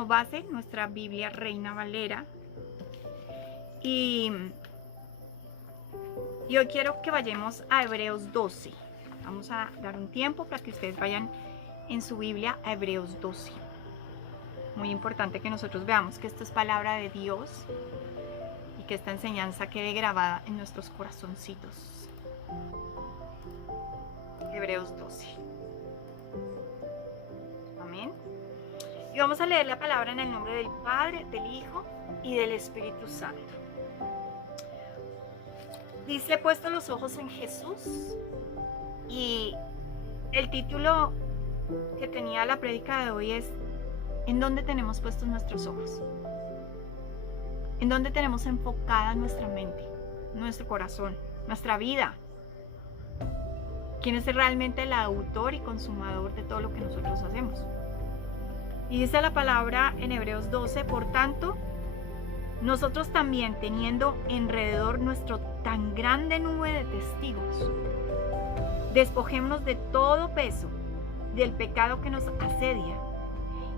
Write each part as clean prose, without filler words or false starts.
como base nuestra Biblia Reina Valera. Y hoy quiero que vayamos a Hebreos 12. Vamos a dar un tiempo para que ustedes vayan en su Biblia a Hebreos 12. Muy importante que nosotros veamos que esto es palabra de Dios y que esta enseñanza quede grabada en nuestros corazoncitos. Hebreos 12. Amén. Y vamos a leer la palabra en el nombre del Padre, del Hijo y del Espíritu Santo. Dice: puesto los ojos en Jesús. Y el título que tenía la prédica de hoy es: ¿en dónde tenemos puestos nuestros ojos? ¿En dónde tenemos enfocada nuestra mente, nuestro corazón, nuestra vida? ¿Quién es realmente el autor y consumador de todo lo que nosotros hacemos? Y dice la palabra en Hebreos 12: por tanto, nosotros también, teniendo alrededor nuestro tan grande nube de testigos, despojémonos de todo peso, del pecado que nos asedia,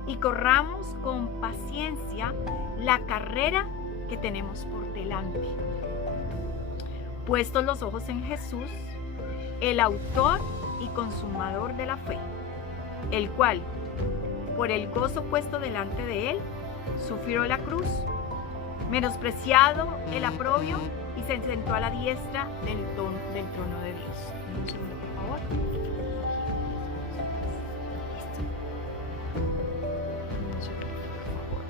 y corramos con paciencia la carrera que tenemos por delante. Puestos los ojos en Jesús, el autor y consumador de la fe, el cual, por el gozo puesto delante de él, sufrió la cruz, menospreciado el oprobio, y se sentó a la diestra del trono de Dios. Un segundo, por favor. Un segundo, por favor.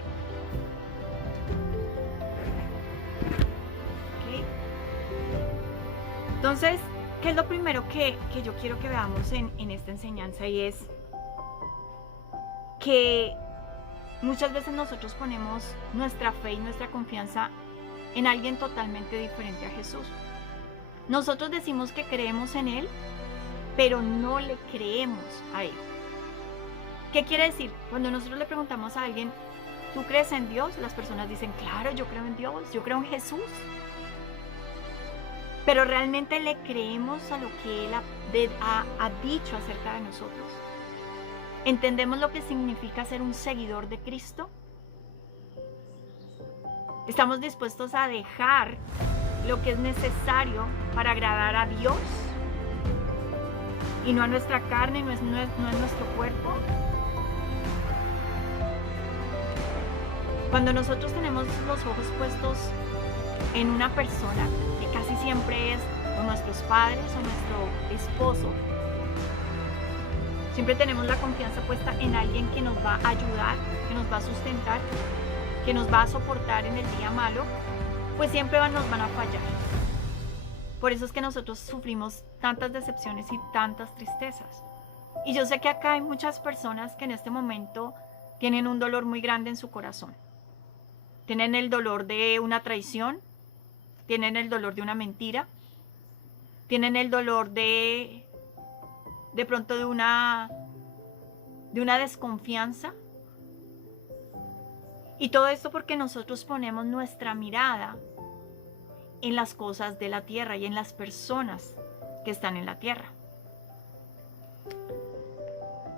Okay. Entonces, ¿qué es lo primero que yo quiero que veamos en esta enseñanza? Y es que muchas veces nosotros ponemos nuestra fe y nuestra confianza en alguien totalmente diferente a Jesús. Nosotros decimos que creemos en Él, pero no le creemos a Él. ¿Qué quiere decir? Cuando nosotros le preguntamos a alguien: ¿tú crees en Dios? Las personas dicen: claro, yo creo en Dios, yo creo en Jesús. Pero realmente le creemos a lo que Él ha dicho acerca de nosotros. ¿Entendemos lo que significa ser un seguidor de Cristo? ¿Estamos dispuestos a dejar lo que es necesario para agradar a Dios y no a nuestra carne, no a nuestro cuerpo? Cuando nosotros tenemos los ojos puestos en una persona, que casi siempre es o nuestros padres o nuestro esposo, siempre tenemos la confianza puesta en alguien que nos va a ayudar, que nos va a sustentar, que nos va a soportar en el día malo, pues siempre nos van a fallar. Por eso es que nosotros sufrimos tantas decepciones y tantas tristezas. Y yo sé que acá hay muchas personas que en este momento tienen un dolor muy grande en su corazón. Tienen el dolor de una traición, tienen el dolor de una mentira, tienen el dolor de pronto de una desconfianza. Y todo esto porque nosotros ponemos nuestra mirada en las cosas de la tierra y en las personas que están en la tierra.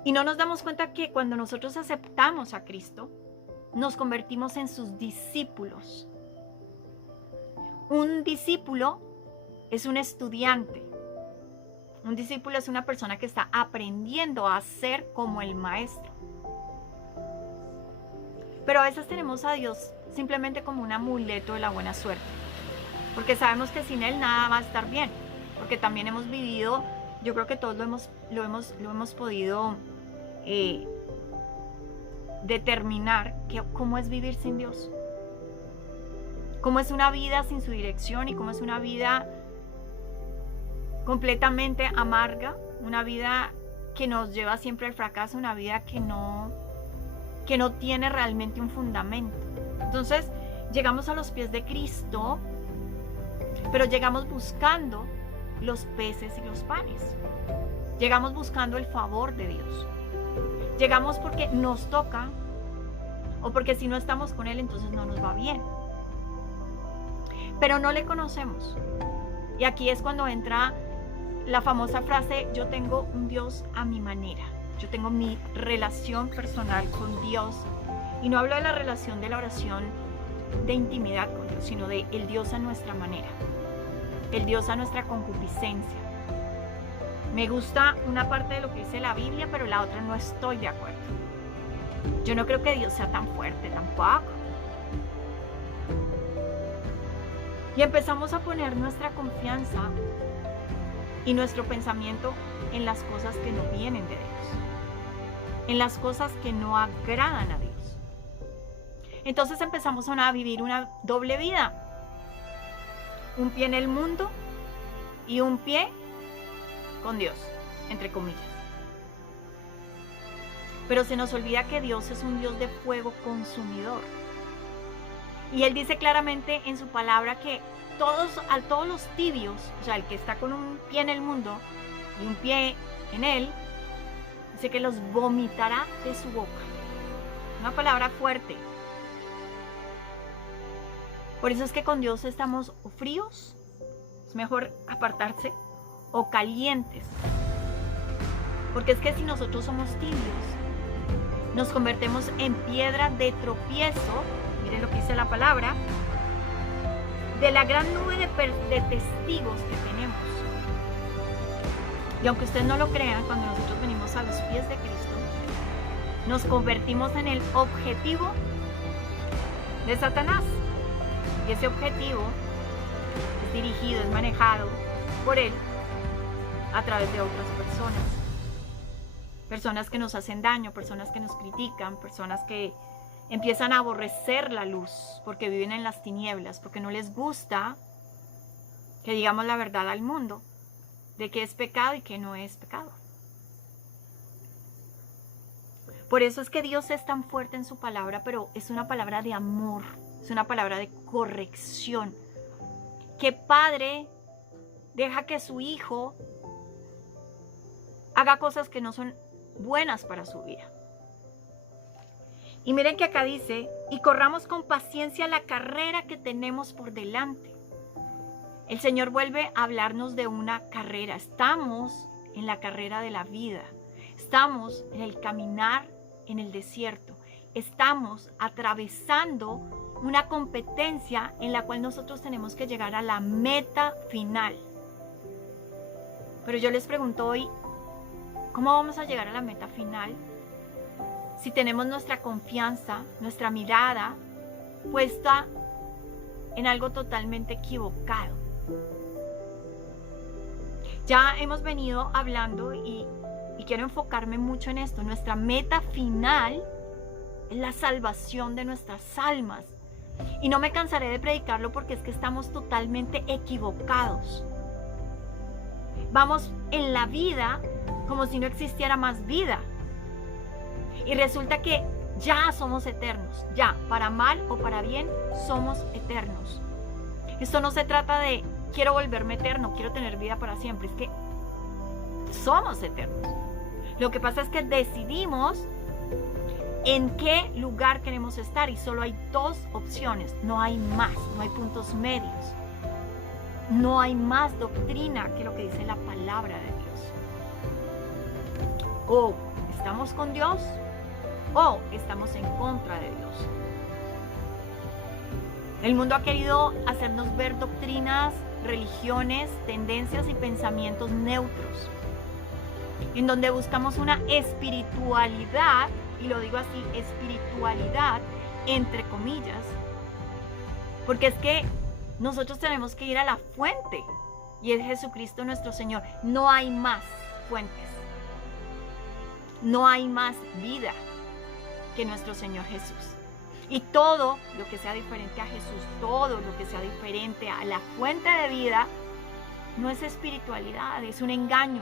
Y no nos damos cuenta que cuando nosotros aceptamos a Cristo, nos convertimos en sus discípulos. Un discípulo es un estudiante. Un discípulo es una persona que está aprendiendo a ser como el maestro. Pero a veces tenemos a Dios simplemente como un amuleto de la buena suerte. Porque sabemos que sin Él nada va a estar bien. Porque también hemos vivido, yo creo que todos lo hemos podido determinar cómo es vivir sin Dios. Cómo es una vida sin su dirección y cómo es una vida completamente amarga, una vida que nos lleva siempre al fracaso, una vida que no tiene realmente un fundamento. Entonces llegamos a los pies de Cristo, pero llegamos buscando los peces y los panes. Llegamos buscando el favor de Dios. Llegamos porque nos toca, o porque si no estamos con Él entonces no nos va bien. Pero no le conocemos. Y aquí es cuando entra la famosa frase: yo tengo un Dios a mi manera. Yo tengo mi relación personal con Dios Y no hablo de la relación de la oración de intimidad con Dios, sino de el Dios a nuestra manera, el Dios a nuestra concupiscencia. Me gusta una parte de lo que dice la Biblia, pero la otra no estoy de acuerdo. Yo no creo que Dios sea tan fuerte tampoco. Y empezamos a poner nuestra confianza y nuestro pensamiento en las cosas que no vienen de Dios, en las cosas que no agradan a Dios. Entonces empezamos a vivir una doble vida, un pie en el mundo y un pie con Dios, entre comillas. Pero se nos olvida que Dios es un Dios de fuego consumidor. Y Él dice claramente en su palabra que a todos los tibios, o sea, el que está con un pie en el mundo y un pie en Él, dice que los vomitará de su boca. Una palabra fuerte. Por eso es que con Dios estamos o fríos, es mejor apartarse, o calientes. Porque es que si nosotros somos tibios, nos convertimos en piedra de tropiezo, miren lo que dice la palabra, de la gran nube de testigos que tenemos. Y aunque ustedes no lo crean, cuando nosotros venimos a los pies de Cristo, nos convertimos en el objetivo de Satanás. Y ese objetivo es dirigido, es manejado por él a través de otras personas. Personas que nos hacen daño, personas que nos critican, personas que empiezan a aborrecer la luz porque viven en las tinieblas, porque no les gusta que digamos la verdad al mundo de qué es pecado y qué no es pecado. Por eso es que Dios es tan fuerte en su palabra, pero es una palabra de amor, es una palabra de corrección. ¿Qué padre deja que su hijo haga cosas que no son buenas para su vida? Y miren que acá dice, y corramos con paciencia la carrera que tenemos por delante. El Señor vuelve a hablarnos de una carrera. Estamos en la carrera de la vida. Estamos en el caminar en el desierto. Estamos atravesando una competencia en la cual nosotros tenemos que llegar a la meta final. Pero yo les pregunto hoy, ¿cómo vamos a llegar a la meta final si tenemos nuestra confianza, nuestra mirada puesta en algo totalmente equivocado? Ya hemos venido hablando y quiero enfocarme mucho en esto. Nuestra meta final es la salvación de nuestras almas. Y no me cansaré de predicarlo porque es que estamos totalmente equivocados. Vamos en la vida como si no existiera más vida. Y resulta que ya somos eternos. Ya, para mal o para bien, somos eternos. Esto no se trata de quiero volverme eterno, quiero tener vida para siempre. Es que somos eternos. Lo que pasa es que decidimos en qué lugar queremos estar y solo hay dos opciones, no hay más, no hay puntos medios. No hay más doctrina que lo que dice la palabra de Dios. O estamos con Dios o estamos en contra de Dios. El mundo ha querido hacernos ver doctrinas, religiones, tendencias y pensamientos neutros, en donde buscamos una espiritualidad, y lo digo así, espiritualidad entre comillas, porque es que nosotros tenemos que ir a la fuente, y es Jesucristo nuestro Señor. No hay más fuentes, no hay más vida que nuestro Señor Jesús. Y todo lo que sea diferente a Jesús, todo lo que sea diferente a la fuente de vida, no es espiritualidad, es un engaño.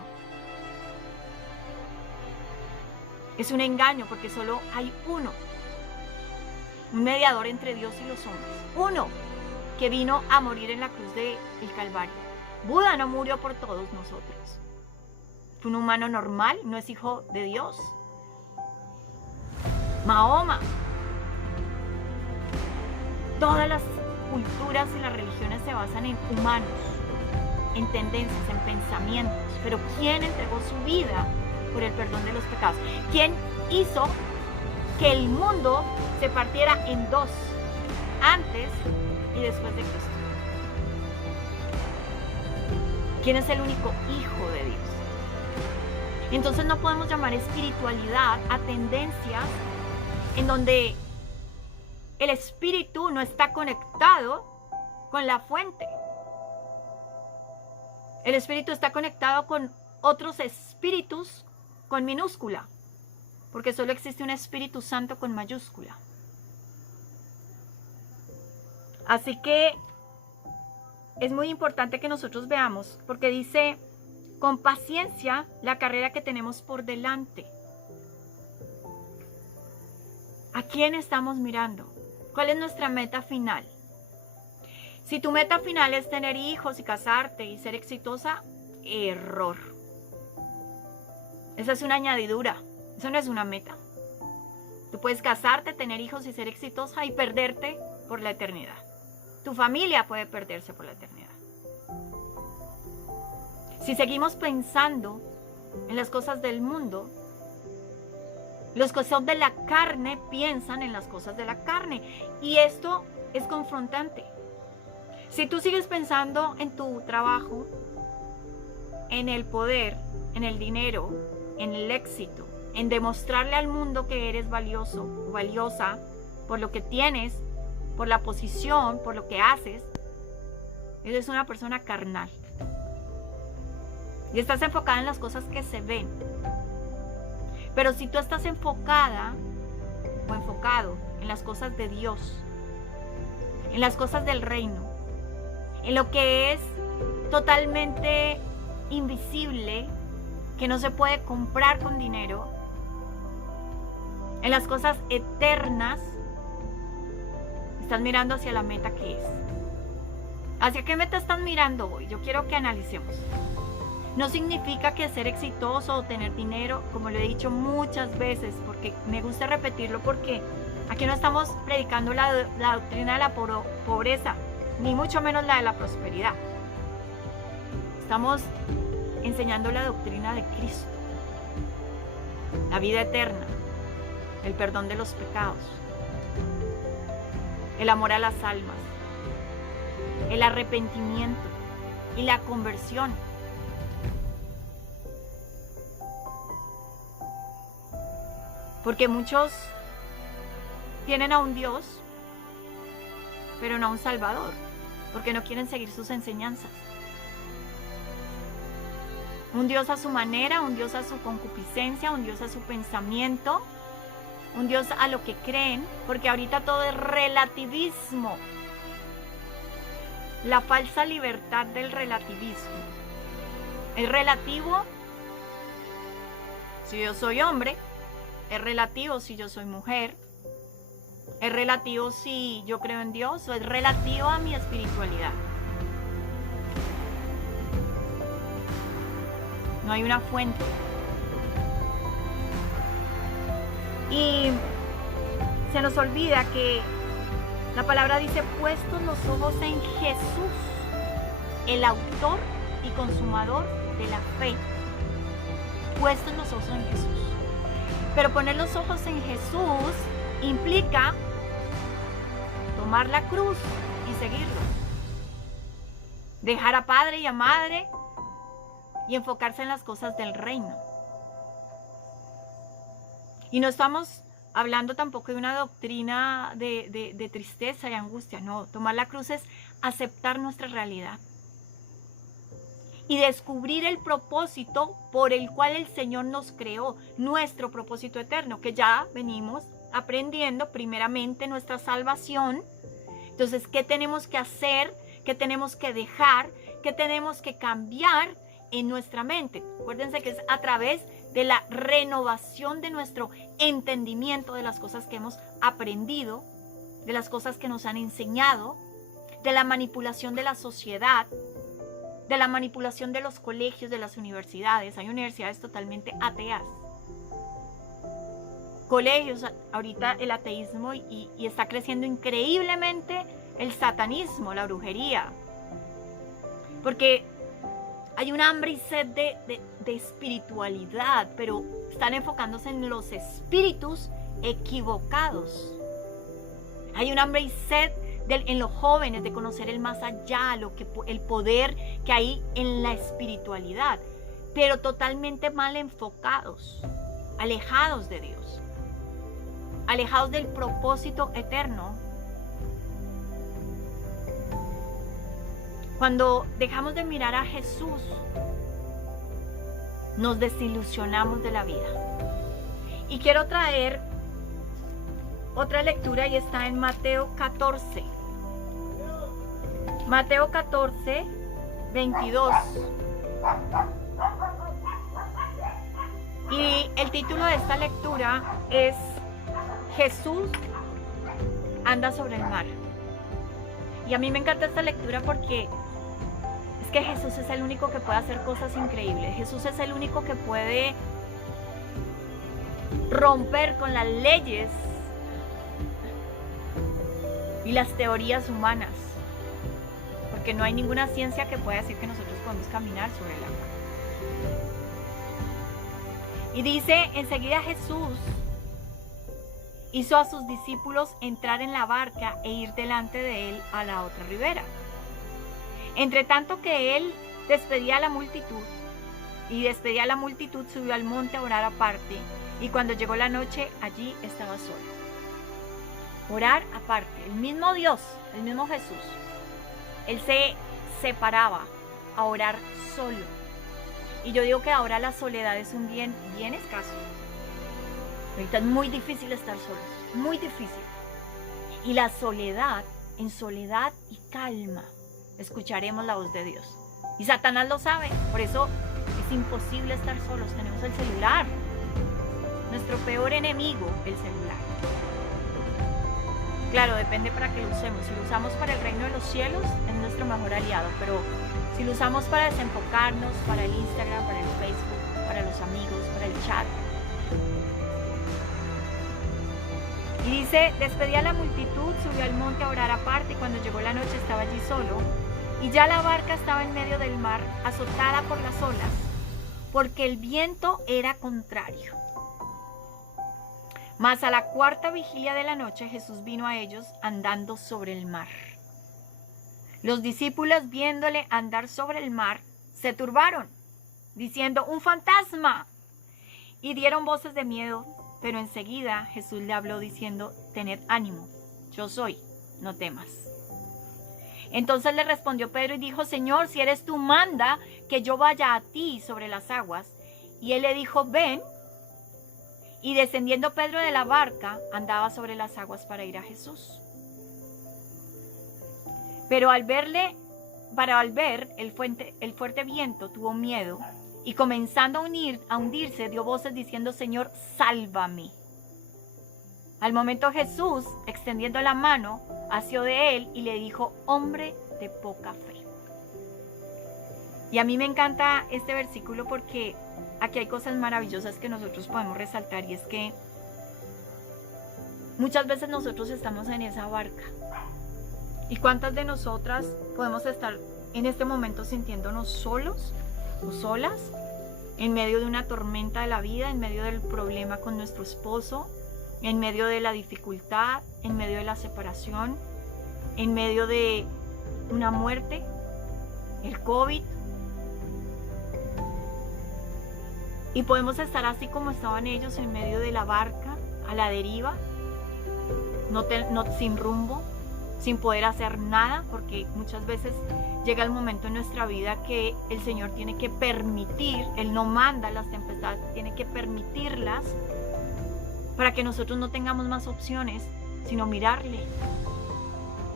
Es un engaño porque solo hay uno, un mediador entre Dios y los hombres. Uno que vino a morir en la cruz del Calvario. Buda no murió por todos nosotros. Fue un humano normal, no es hijo de Dios. Mahoma. Todas las culturas y las religiones se basan en humanos, en tendencias, en pensamientos. Pero ¿quién entregó su vida por el perdón de los pecados? ¿Quién hizo que el mundo se partiera en dos, antes y después de Cristo. ¿Quién es el único hijo de Dios? Entonces no podemos llamar espiritualidad a tendencias en donde el espíritu no está conectado con la fuente. El espíritu está conectado con otros espíritus con minúscula, porque solo existe un Espíritu Santo con mayúscula. Así que es muy importante que nosotros veamos, porque dice, con paciencia, la carrera que tenemos por delante. ¿A quién estamos mirando? ¿Cuál es nuestra meta final? Si tu meta final es tener hijos y casarte y ser exitosa, error. Esa es una añadidura, eso no es una meta. Tú puedes casarte, tener hijos y ser exitosa y perderte por la eternidad. Tu familia puede perderse por la eternidad. Si seguimos pensando en las cosas del mundo, los cosas de la carne piensan en las cosas de la carne. Y esto es confrontante. Si tú sigues pensando en tu trabajo, en el poder, en el dinero, en el éxito, en demostrarle al mundo que eres valioso o valiosa por lo que tienes, por la posición, por lo que haces, eres una persona carnal. Y estás enfocada en las cosas que se ven. Pero si tú estás enfocada o enfocado en las cosas de Dios, en las cosas del reino, en lo que es totalmente invisible, que no se puede comprar con dinero, en las cosas eternas, estás mirando hacia la meta que es. ¿Hacia qué meta estás mirando hoy? Yo quiero que analicemos. No significa que ser exitoso o tener dinero, como lo he dicho muchas veces, porque me gusta repetirlo, porque aquí no estamos predicando la doctrina de la pobreza, ni mucho menos la de la prosperidad. Estamos enseñando la doctrina de Cristo, la vida eterna, el perdón de los pecados, el amor a las almas, el arrepentimiento y la conversión. Porque muchos tienen a un Dios, pero no a un Salvador, porque no quieren seguir sus enseñanzas. Un Dios a su manera, un Dios a su concupiscencia, un Dios a su pensamiento, un Dios a lo que creen, porque ahorita todo es relativismo. La falsa libertad del relativismo. Es relativo si yo soy hombre, es relativo si yo soy mujer, es relativo si yo creo en Dios, o es relativo a mi espiritualidad. No hay una fuente. Y se nos olvida que la palabra dice, puestos los ojos en Jesús, el autor y consumador de la fe. Puestos los ojos en Jesús. Pero poner los ojos en Jesús implica tomar la cruz y seguirlo. Dejar a padre y a madre y enfocarse en las cosas del reino. Y no estamos hablando tampoco de una doctrina de tristeza y angustia. No, tomar la cruz es aceptar nuestra realidad y descubrir el propósito por el cual el Señor nos creó, nuestro propósito eterno, que ya venimos aprendiendo, primeramente nuestra salvación. Entonces, ¿qué tenemos que hacer? ¿Qué tenemos que dejar? ¿Qué tenemos que cambiar en nuestra mente? Acuérdense que es a través de la renovación de nuestro entendimiento de las cosas que hemos aprendido, de las cosas que nos han enseñado, de la manipulación de la sociedad, de la manipulación de los colegios, de las universidades. Hay universidades totalmente ateas. Colegios, ahorita el ateísmo y está creciendo increíblemente el satanismo, la brujería. Porque hay un hambre y sed de espiritualidad, pero están enfocándose en los espíritus equivocados. Hay un hambre y sed en los jóvenes de conocer el más allá, el poder que hay en la espiritualidad, pero totalmente mal enfocados, alejados de Dios, alejados del propósito eterno. Cuando dejamos de mirar a Jesús, nos desilusionamos de la vida. Y quiero traer otra lectura y está en Mateo 14. Mateo 14, 22. Y el título de esta lectura es Jesús anda sobre el mar. Y a mí me encanta esta lectura porque es que Jesús es el único que puede hacer cosas increíbles. Jesús es el único que puede romper con las leyes y las teorías humanas, porque no hay ninguna ciencia que pueda decir que nosotros podemos caminar sobre el agua. Y dice, enseguida Jesús hizo a sus discípulos entrar en la barca e ir delante de él a la otra ribera. Entre tanto que él despedía a la multitud, subió al monte a orar aparte, y cuando llegó la noche, allí estaba solo. Orar aparte, el mismo Dios, el mismo Jesús, él se separaba a orar solo. Y yo digo que ahora la soledad es un bien bien escaso. Ahorita es muy difícil estar solos, muy difícil. Y la soledad, en soledad y calma, escucharemos la voz de Dios. Y Satanás lo sabe, por eso es imposible estar solos. Tenemos el celular, nuestro peor enemigo, el celular. Claro, depende para qué lo usemos. Si lo usamos para el reino de los cielos, es nuestro mejor aliado, pero si lo usamos para desenfocarnos, para el Instagram, para el Facebook, para los amigos, para el chat. Y dice, despedía a la multitud, subió al monte a orar aparte, y cuando llegó la noche estaba allí solo, y ya la barca estaba en medio del mar, azotada por las olas, porque el viento era contrario. Mas a la cuarta vigilia de la noche Jesús vino a ellos andando sobre el mar. Los discípulos, viéndole andar sobre el mar, se turbaron, diciendo, ¡un fantasma! Y dieron voces de miedo, pero enseguida Jesús le habló diciendo, tened ánimo, yo soy, no temas. Entonces le respondió Pedro y dijo, Señor, si eres tú, manda que yo vaya a ti sobre las aguas. Y él le dijo, ven. Y descendiendo Pedro de la barca, andaba sobre las aguas para ir a Jesús. Pero al ver el fuerte viento, tuvo miedo, y comenzando a hundirse, dio voces diciendo, Señor, sálvame. Al momento Jesús, extendiendo la mano, asió de él y le dijo, hombre de poca fe. Y a mí me encanta este versículo porque aquí hay cosas maravillosas que nosotros podemos resaltar, y es que muchas veces nosotros estamos en esa barca. ¿Y cuántas de nosotras podemos estar en este momento sintiéndonos solos o solas en medio de una tormenta de la vida, en medio del problema con nuestro esposo, en medio de la dificultad, en medio de la separación, en medio de una muerte, el COVID? Y podemos estar así como estaban ellos en medio de la barca, a la deriva, sin rumbo, sin poder hacer nada, porque muchas veces llega el momento en nuestra vida que el Señor tiene que permitir, Él no manda las tempestades, tiene que permitirlas para que nosotros no tengamos más opciones, sino mirarle,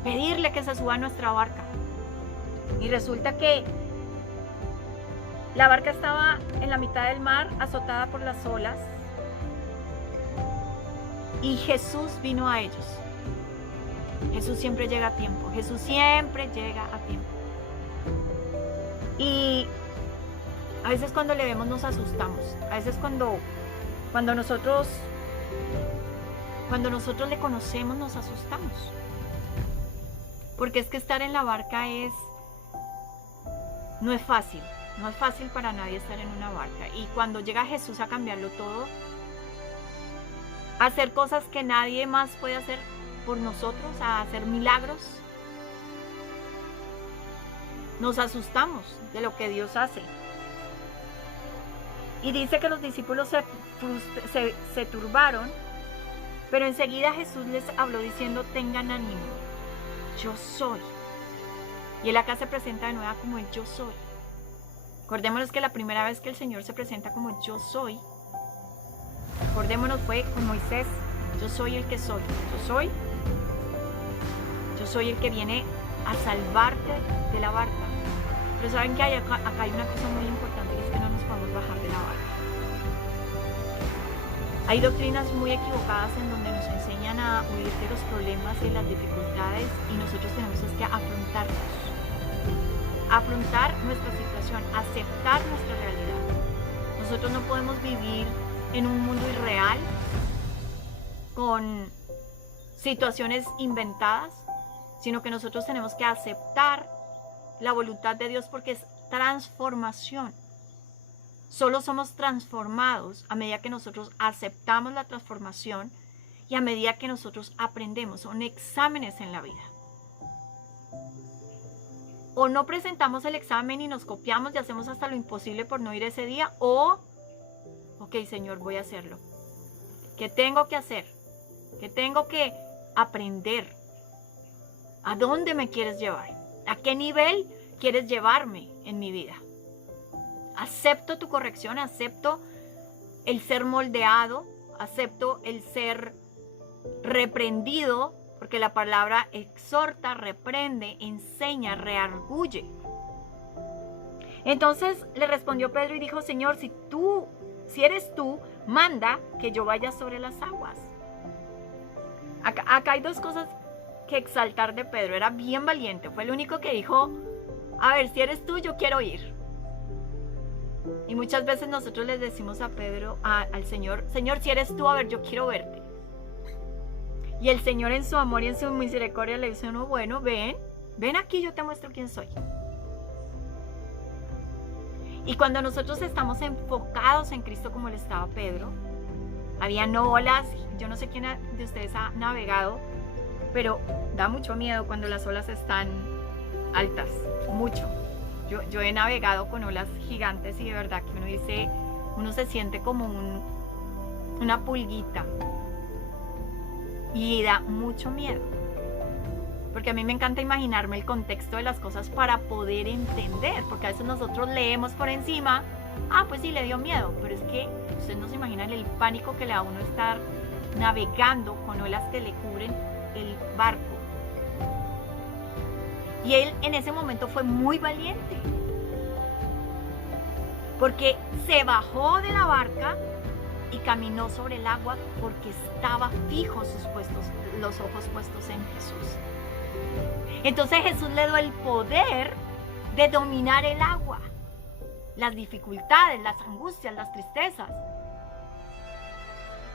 pedirle que se suba a nuestra barca. Y resulta que la barca estaba en la mitad del mar, azotada por las olas, y Jesús vino a ellos. Jesús siempre llega a tiempo, Jesús siempre llega a tiempo. Y a veces cuando le vemos nos asustamos, a veces cuando nosotros le conocemos nos asustamos, porque es que estar en la barca no es fácil. No es fácil para nadie estar en una barca. Y cuando llega Jesús a cambiarlo todo, a hacer cosas que nadie más puede hacer por nosotros, a hacer milagros. Nos asustamos de lo que Dios hace. Y dice que los discípulos se turbaron, pero enseguida Jesús les habló diciendo, tengan ánimo, yo soy. Y él acá se presenta de nuevo como el yo soy. Acordémonos que la primera vez que el Señor se presenta como yo soy, acordémonos fue con Moisés, yo soy el que soy, yo soy el que viene a salvarte de la barca. Pero saben que acá hay una cosa muy importante, y es que no nos podemos bajar de la barca. Hay doctrinas muy equivocadas en donde nos enseñan a huir de los problemas y las dificultades, y nosotros tenemos que afrontar nuestra situación, aceptar nuestra realidad. Nosotros no podemos vivir en un mundo irreal con situaciones inventadas, sino que nosotros tenemos que aceptar la voluntad de Dios, porque es transformación. Solo somos transformados a medida que nosotros aceptamos la transformación y a medida que nosotros aprendemos. Son exámenes en la vida. O no presentamos el examen y nos copiamos y hacemos hasta lo imposible por no ir ese día, o, ok, Señor, voy a hacerlo. ¿Qué tengo que hacer? ¿Qué tengo que aprender? ¿A dónde me quieres llevar? ¿A qué nivel quieres llevarme en mi vida? Acepto tu corrección, acepto el ser moldeado, acepto el ser reprendido, porque la palabra exhorta, reprende, enseña, reargulle. Entonces le respondió Pedro y dijo, Señor, si eres tú, manda que yo vaya sobre las aguas. Acá hay dos cosas que exaltar de Pedro. Era bien valiente, fue el único que dijo, a ver, si eres tú, yo quiero ir. Y muchas veces nosotros les decimos a Pedro, al Señor, Señor, si eres tú, a ver, yo quiero verte. Y el Señor en su amor y en su misericordia le dice, no, bueno, ven aquí, yo te muestro quién soy. Y cuando nosotros estamos enfocados en Cristo como lo estaba Pedro, habían olas, yo no sé quién de ustedes ha navegado, pero da mucho miedo cuando las olas están altas, mucho. Yo he navegado con olas gigantes y de verdad que uno se siente como una pulguita y da mucho miedo. Porque a mí me encanta imaginarme el contexto de las cosas para poder entender, porque a veces nosotros leemos por encima, pues sí, le dio miedo, pero es que ustedes no se imaginan el pánico que le da a uno estar navegando con olas que le cubren el barco. Y él en ese momento fue muy valiente, porque se bajó de la barca y caminó sobre el agua porque estaba fijo los ojos puestos en Jesús. Entonces Jesús le dio el poder de dominar el agua, las dificultades, las angustias, las tristezas.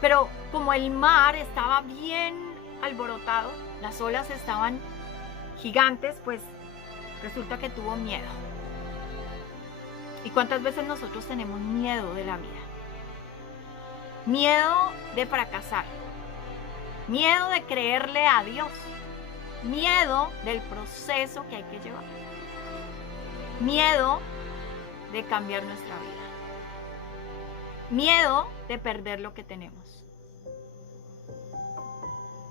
Pero como el mar estaba bien alborotado, las olas estaban gigantes, pues resulta que tuvo miedo. ¿Y cuántas veces nosotros tenemos miedo de la vida? Miedo de fracasar, miedo de creerle a Dios, miedo del proceso que hay que llevar, miedo de cambiar nuestra vida, miedo de perder lo que tenemos.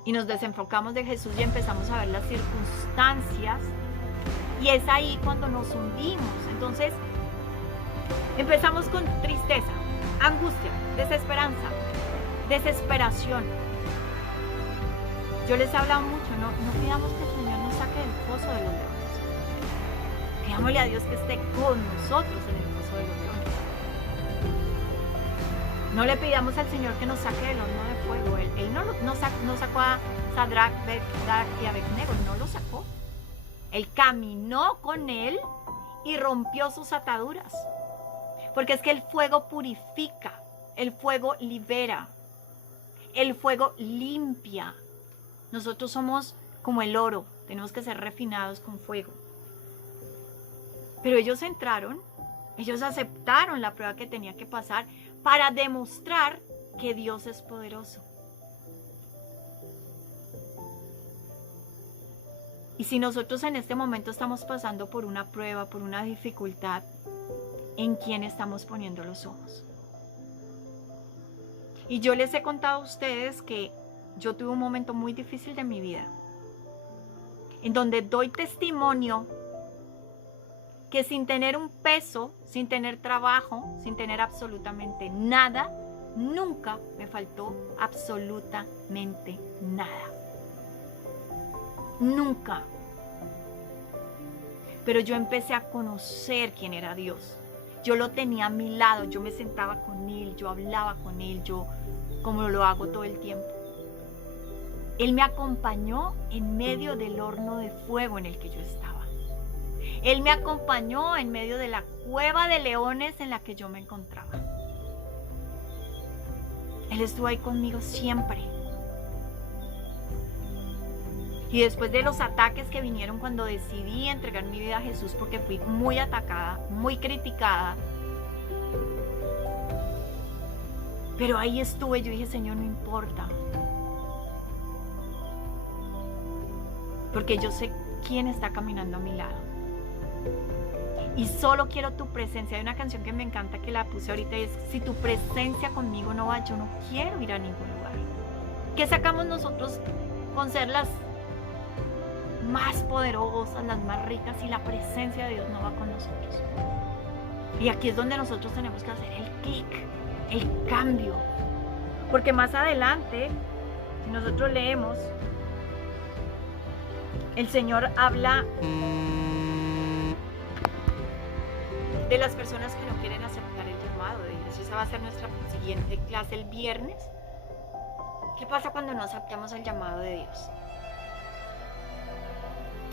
Y nos desenfocamos de Jesús y empezamos a ver las circunstancias, y es ahí cuando nos hundimos. Entonces empezamos con tristeza, angustia, desesperanza, desesperación. Yo les he hablado mucho, no pidamos que el Señor nos saque del pozo de los leones. Pidámosle a Dios que esté con nosotros en el pozo de los leones. No le pidamos al Señor que nos saque del horno de fuego. Él no sacó a Sadrach, Mesach y Abednego, no lo sacó. Él caminó con él y rompió sus ataduras. Porque es que el fuego purifica, el fuego libera, el fuego limpia. Nosotros somos como el oro, tenemos que ser refinados con fuego. Pero ellos entraron, ellos aceptaron la prueba que tenía que pasar para demostrar que Dios es poderoso. Y si nosotros en este momento estamos pasando por una prueba, por una dificultad, ¿en quién estamos poniendo los ojos? Y yo les he contado a ustedes que yo tuve un momento muy difícil de mi vida, en donde doy testimonio que sin tener un peso, sin tener trabajo, sin tener absolutamente nada, nunca me faltó absolutamente nada. Nunca. Pero yo empecé a conocer quién era Dios. Yo lo tenía a mi lado, yo me sentaba con Él, yo hablaba con Él, yo como lo hago todo el tiempo. Él me acompañó en medio del horno de fuego en el que yo estaba. Él me acompañó en medio de la cueva de leones en la que yo me encontraba. Él estuvo ahí conmigo siempre. Y después de los ataques que vinieron cuando decidí entregar mi vida a Jesús, porque fui muy atacada, muy criticada, pero ahí estuve, yo dije, Señor, no importa, porque yo sé quién está caminando a mi lado. Y solo quiero tu presencia. Hay una canción que me encanta que la puse ahorita y es: si tu presencia conmigo no va, yo no quiero ir a ningún lugar. ¿Qué sacamos nosotros con ser las más poderosas, las más ricas, si la presencia de Dios no va con nosotros? Y aquí es donde nosotros tenemos que hacer el clic, el cambio. Porque más adelante, si nosotros leemos, el Señor habla de las personas que no quieren aceptar el llamado de Dios. Esa va a ser nuestra siguiente clase el viernes. ¿Qué pasa cuando no aceptamos el llamado de Dios?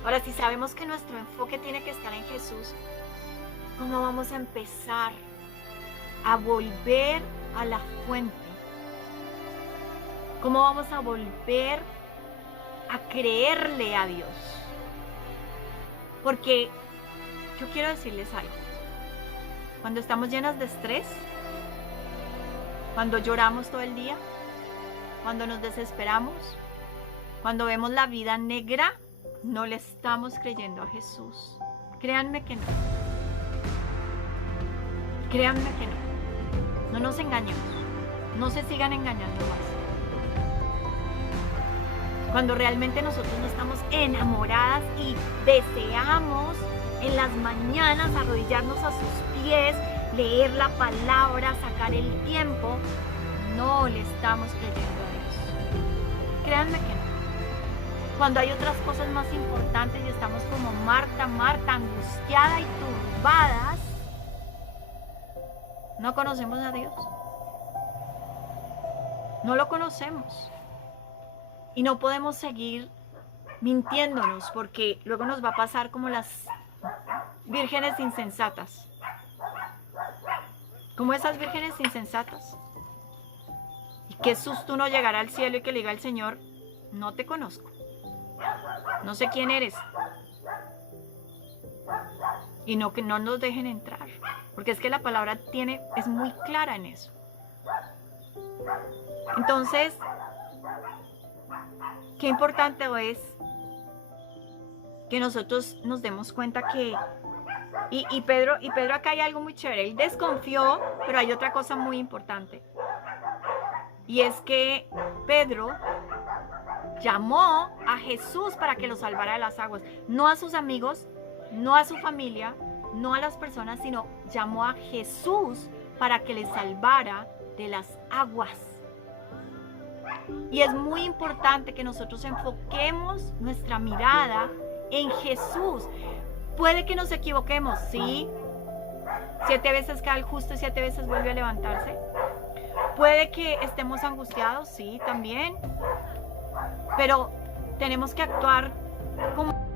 Ahora, si sabemos que nuestro enfoque tiene que estar en Jesús, ¿cómo vamos a empezar a volver a la fuente? ¿Cómo vamos a volver a creerle a Dios? Porque yo quiero decirles algo. Cuando estamos llenas de estrés, cuando lloramos todo el día, cuando nos desesperamos, cuando vemos la vida negra, no le estamos creyendo a Jesús. Créanme que no. Créanme que no. No nos engañemos. No se sigan engañando más. Cuando realmente nosotros no estamos enamoradas y deseamos en las mañanas arrodillarnos a sus pies, leer la palabra, sacar el tiempo, no le estamos creyendo a Dios. Créanme que no. Cuando hay otras cosas más importantes y estamos como Marta, angustiada y turbadas, no conocemos a Dios. No lo conocemos. Y no podemos seguir mintiéndonos, porque luego nos va a pasar como las vírgenes insensatas. Como esas vírgenes insensatas. Y qué susto uno llegar al cielo y que le diga al Señor: no te conozco. No sé quién eres. Y no, que no nos dejen entrar. Porque es que la palabra es muy clara en eso. Entonces, qué importante es que nosotros nos demos cuenta que y Pedro acá hay algo muy chévere. Él desconfió, pero hay otra cosa muy importante. Y es que Pedro llamó a Jesús para que lo salvara de las aguas. No a sus amigos, no a su familia, no a las personas, sino llamó a Jesús para que le salvara de las aguas. Y es muy importante que nosotros enfoquemos nuestra mirada en Jesús. Puede que nos equivoquemos, sí. 7 veces cae el justo y 7 veces vuelve a levantarse. Puede que estemos angustiados, sí, también. Pero tenemos que actuar como